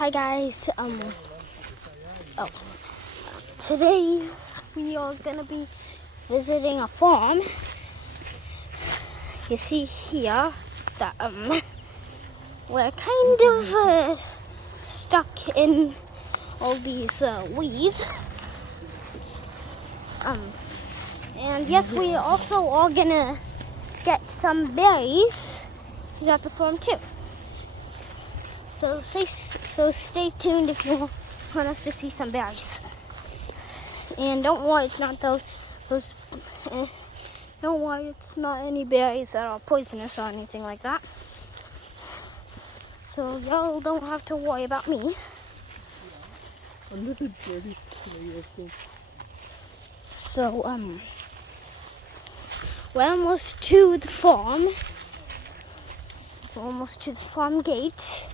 Hi guys. Today we are gonna be visiting a farm. You see here that we're kind of stuck in all these weeds. And yes, we also are gonna get some berries at the farm too. So stay tuned if you want us to see some berries. And don't worry, it's not those. Don't worry, it's not any berries that are poisonous or anything like that. So y'all don't have to worry about me. So we're almost to the farm. We're almost to the farm gate.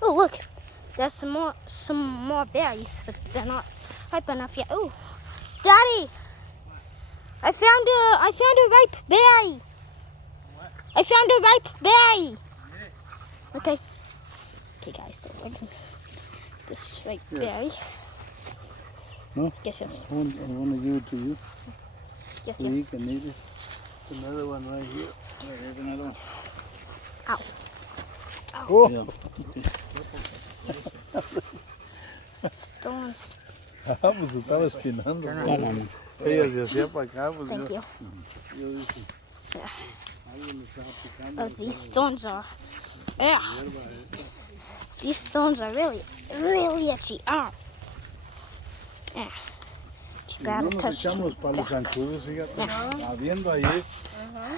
Oh look, there's some more berries, but they're not ripe enough yet. Oh, Daddy, I found a ripe berry. What? I found a ripe berry. Yeah. Okay guys, so we're gonna this ripe berry. No? Yes. I want to give it to you. Yes. So you can eat it. Another one right here. There's another one. Ow. Oh! Yeah. Thorns. Pues estaba espinando. Ella se hacía para acá. Pues Thank you. Yo dije, Yeah. alguien le estaba picando. Oh, these thorns are. Yeah. These thorns are really itchy. Ow. Yeah. Too bad I No nos touched echamos them. para los zancudos, fíjate. Habiendo ahí.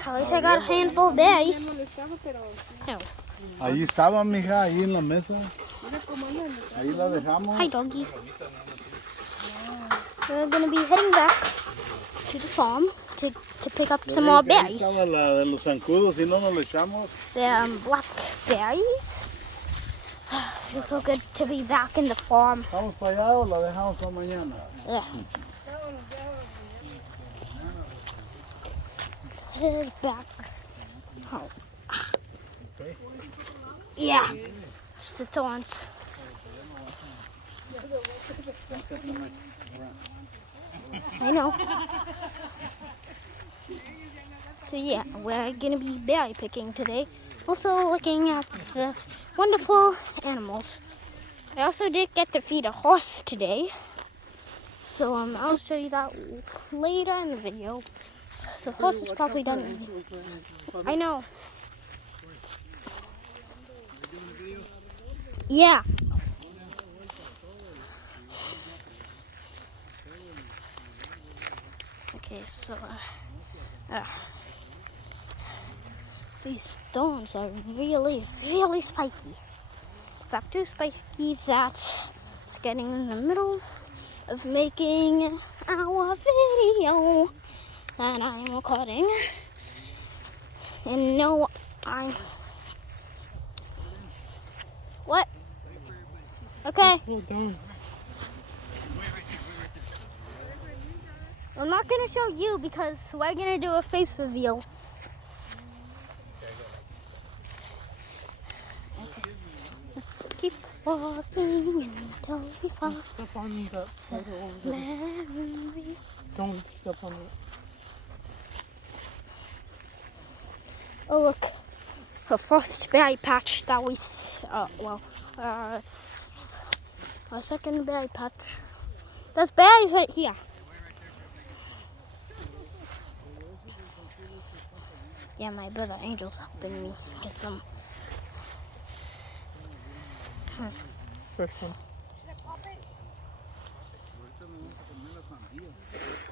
At least I got a handful of berries. Oh. Ahí estaba, mija, ahí en la mesa. Ahí la dejamos. Hi, doggy. We're gonna be heading back to the farm to pick up some more Ahí berries. estaba la de los zancudos, si no nos lo echamos. They're black berries. It's so good to be back in the farm. ¿Vamos para allá o la dejamos para mañana? Yeah. Let's head back home. Yeah. It's the thorns. I know. So yeah, we're gonna be berry picking today. Also looking at the wonderful animals. I also did get to feed a horse today. So I'll show you that later in the video. The horse is probably done eating. I know. Yeah. Okay, so these stones are really spiky. In fact, too spiky that it's getting in the middle of making our video that I'm recording. And no, I'm... What? Okay. I'm not going to show you because we're going to do a face reveal. Okay. Let's keep walking until we find Step on that side over there. memories. Don't step on it. Oh look, a first berry patch that we, our second berry patch. There's berries right here. Yeah, my brother Angel's helping me get some. First one.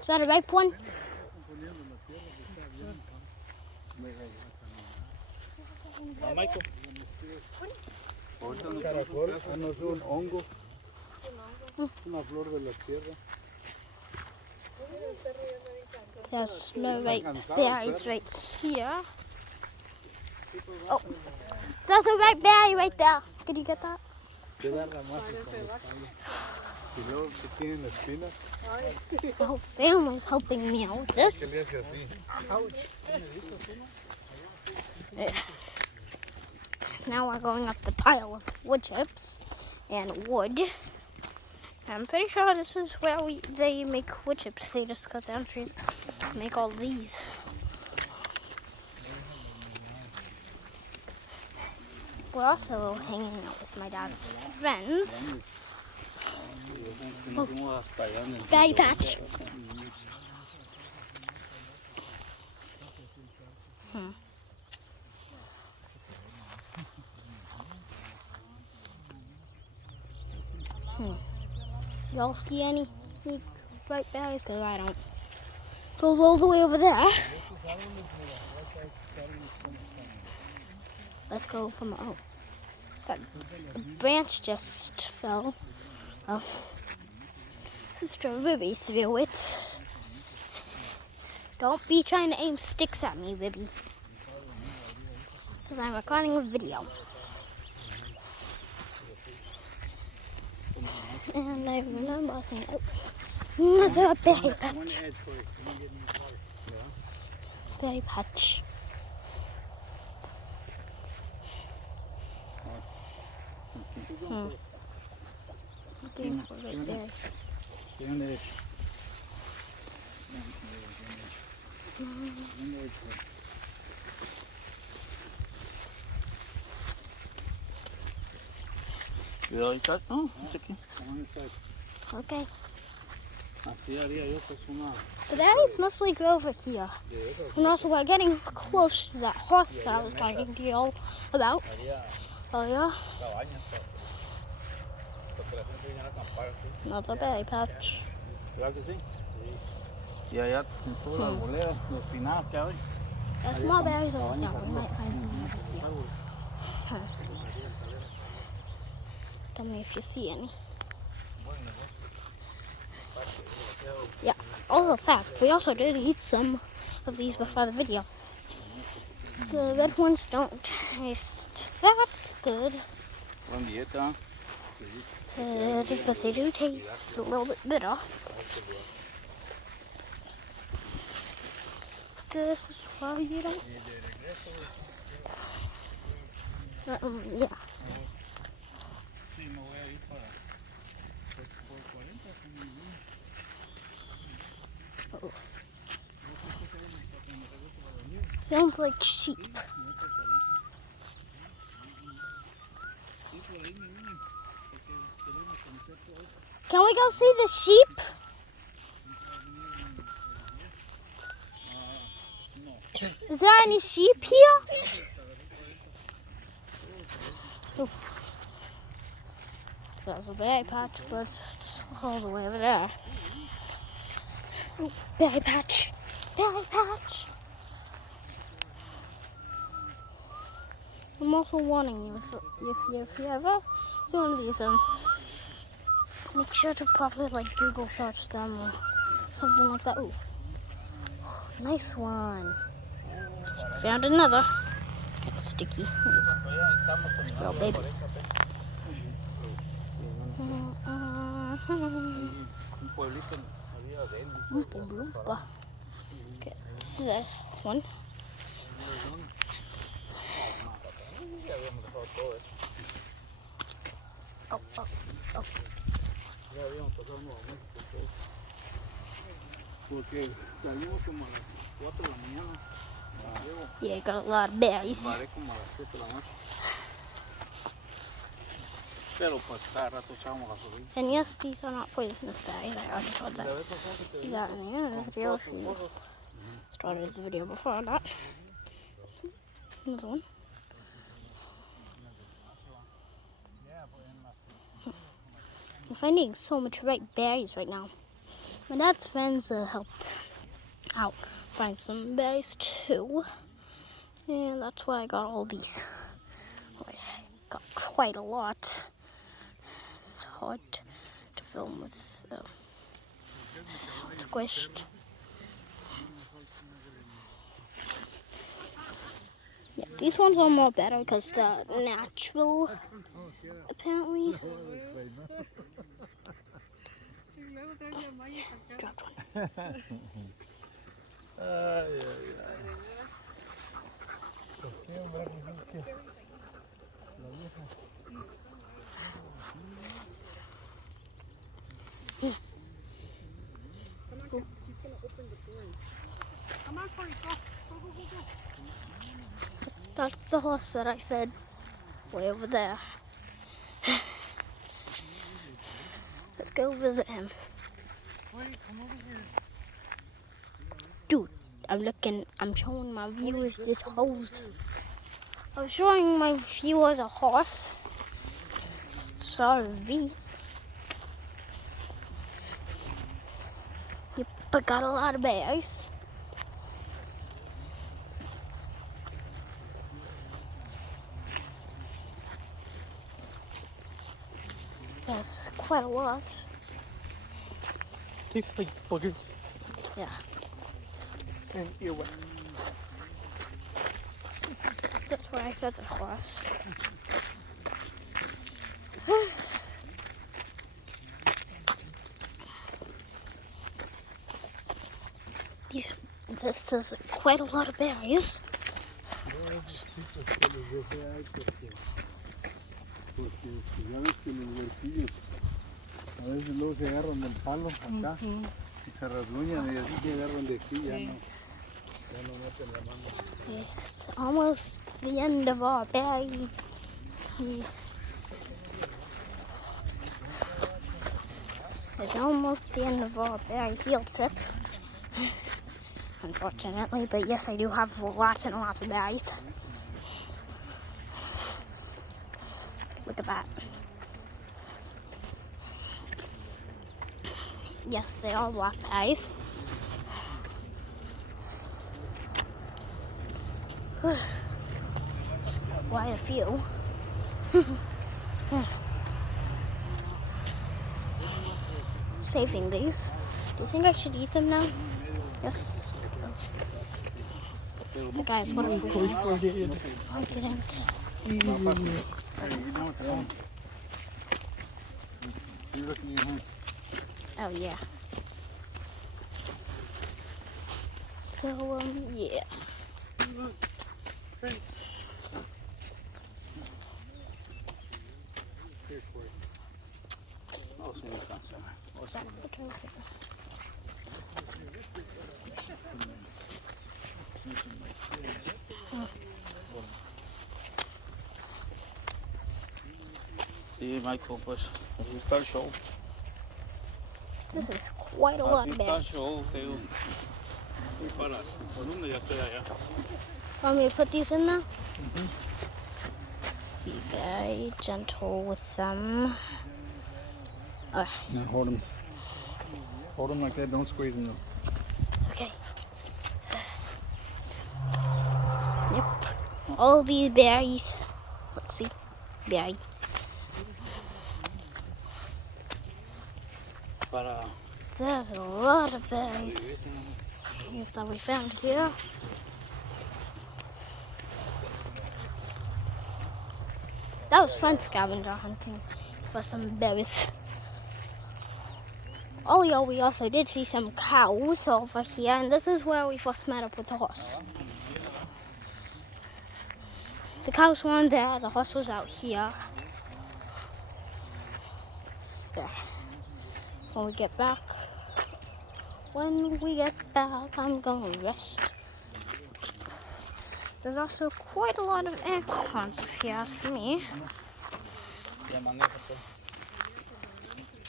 Is that a ripe one? Michael. Caracol, no es un hongo. Una flor de la tierra. There's no ripe berries right here. Oh, there's a ripe berry right there. Could you get that? Te da ramas y luego que tienen espinas. The whole family's helping me out with this. ¿Qué le hace así? Yeah. now we're going up the pile of wood chips and wood. I'm pretty sure this is where they make wood chips. They just cut down trees to make all these. We're also hanging out with my dad's friends. Oh, Berry Patch. Y'all see any ripe berries? Because I don't. Goes all the way over there. Let's go from that branch just fell. Oh, Sister Ruby threw it. Don't be trying to aim sticks at me, Ruby, because I'm recording a video. And I remember saying, oh, another berry patch. Berry patch. Looking for right berries. No, es aquí. Okay. Así haría yo, pues una. The berries mostly grow over here. And also we're getting close to that horse that I was talking to y'all about. Oh yeah? Another berry patch. ¿Verdad que sí? Y allá en todas las boledas, los pinados que hay. There's more berries over here. We might find them over here. Huh. Tell me if you see any. Yeah. Oh, in fact, we also did eat some of these before the video. The red ones don't taste that good. But they do taste a little bit bitter. This is why you don't. Yeah. Oh. Sounds like sheep. Can we go see the sheep? Is there any sheep here? Oh. There's a berry patch, but it's all the way over there. Oh, berry patch. Berry patch. I'm also warning you, if you ever see one of these, make sure to probably like Google search them or something like that. Ooh, nice one. Found another. It's sticky. Smell, baby. Okay, this one. Oh. Yeah, got a lot of berries. And yes, these are not poisonous berries. I already told that. That in the other video if you started the video before that. Another one. I'm finding so much ripe berries right now. My dad's friends helped out find some berries too. And that's why I got all these. I got quite a lot. It's hard to film with squished. Yeah, these ones are more better because they're natural, apparently. Dropped one. That's the horse that I fed way over there. Let's go visit him. Wait, come over here. Dude, I'm showing my viewers this horse. I was showing my viewers a horse. Sorry. Yep, but got a lot of bears. That's quite a lot. Tastes like boogers Yeah, and earwax. that's where I fed the horse. This is quite a lot of berries. Porque ya ves que los huerquillos a veces luego se agarran del palo acá y se rasguñan y así se agarran de aquí, ya no meten la mano. It's almost the end of our berry. It's almost the end of our berry field trip. Unfortunately, but yes, I do have lots and lots of berries. Look at that. Yes, they are blackberries. Quite a few. Saving these. Do you think I should eat them now? Yes. Hey guys, what am I doing? I didn't. Oh yeah. So yeah. Sí, Michael, pues así está el show. This is quite a lot Así of está el berries. show, te digo. Sí, para columna ya estoy allá. Want me to put these in now? Be very gentle with them. Now hold them. Hold them like that, don't squeeze them though. Okay. Yep. All these berries. Let's see. Berry. Para There's a lot of berries. These that we found here. That was fun scavenger hunting for some berries. Oh yeah, we also did see some cows over here, and this is where we first met up with the horse. The cows were in there, the horse was out here. There. When we get back, I'm going to rest. There's also quite a lot of acorns if you ask me.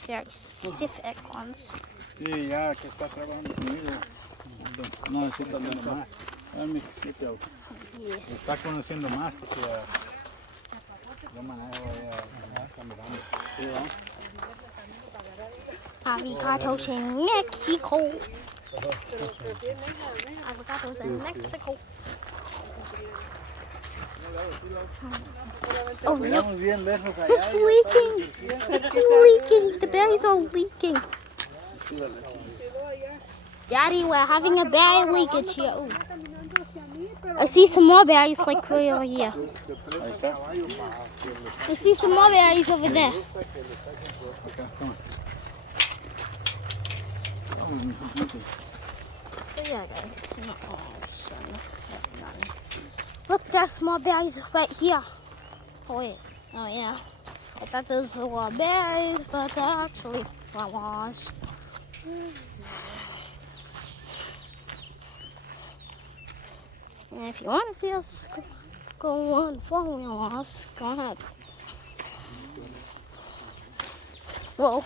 Very stiff acorns. Sí, ya que está trabajando conmigo. No necesita menos más. Yeah. Está conociendo más porque ya manejo ya caminando. Avocados in Mexico. Avocados in Mexico. Oh no, Estamos bien lejos allá. it's leaking. It's leaking. The berries are leaking. Daddy, we're having a berry leakage here. Ooh. I see some more berries like way over here. Ahí está. I see some more berries over there. Acá, come on. So yeah, guys, it's not all sunny. None. Look, there's more berries right here. Oh wait, oh yeah. I thought those were berries, but they're actually flowers. And if you want to see those Go on, follow me, Lost. Go ahead. Whoa.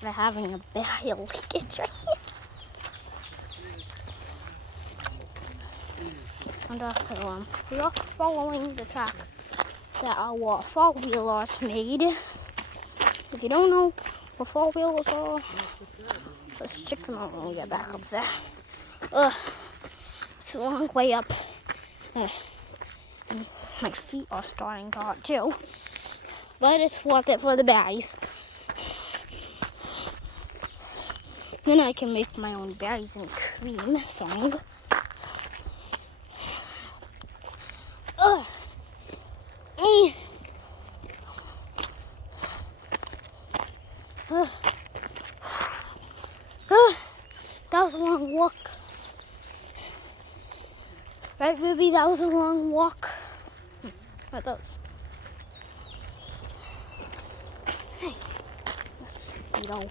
They're having a burial leakage right here. And also, we are following the track that our four-wheelers made. If you don't know what four-wheelers are, let's check them out when we get back up there. It's a long way up. And my feet are starting to hurt too. But it's worth it for the berries. Then I can make my own berries and cream song. That was a long walk. Right, Ruby? That was a long walk. What are those? Hey, mosquito.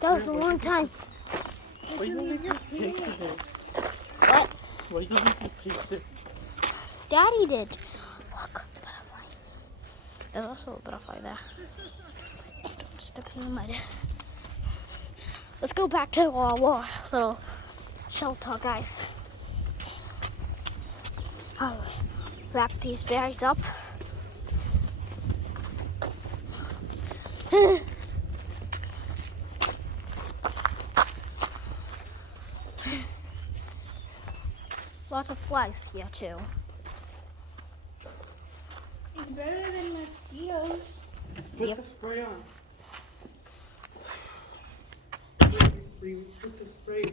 That was a long time. Why you leave your paper there? What? Why you leave your paper? Daddy did. Look, butterfly. There's also a butterfly there. Don't step in the mud. Let's go back to our little shelter, guys. I'll wrap these berries up. Lots of flies here too. It's better than mosquitoes. Put Yep. the spray on. Put the spray.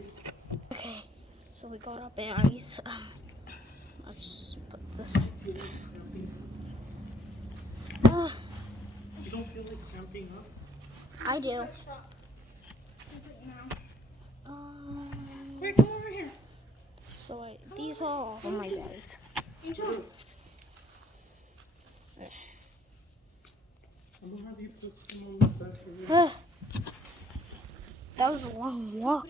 Okay, so we got our berries. Let's put this. You don't feel like jumping up? I do. Quick, come over here. So these are all of my berries. Angel. I'm gonna have you put some on the back of your That was a long walk.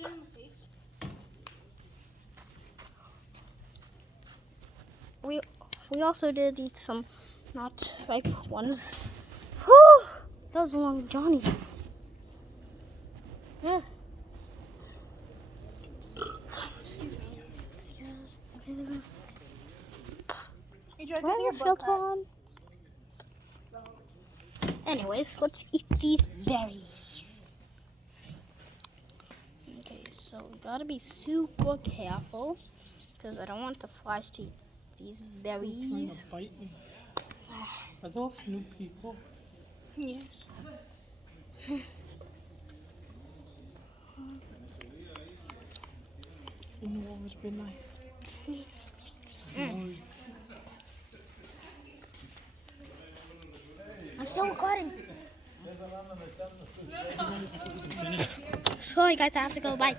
We also did eat some not ripe ones. Whew! That was a long journey. Yeah. Angel, Why is your filter on? Anyways, let's eat these berries. Okay, so we gotta be super careful because I don't want the flies to eat these trying berries. to bite me. Are those new people? Yes. You know what would be nice? I'm still recording. Sorry guys, I have to go. Bye.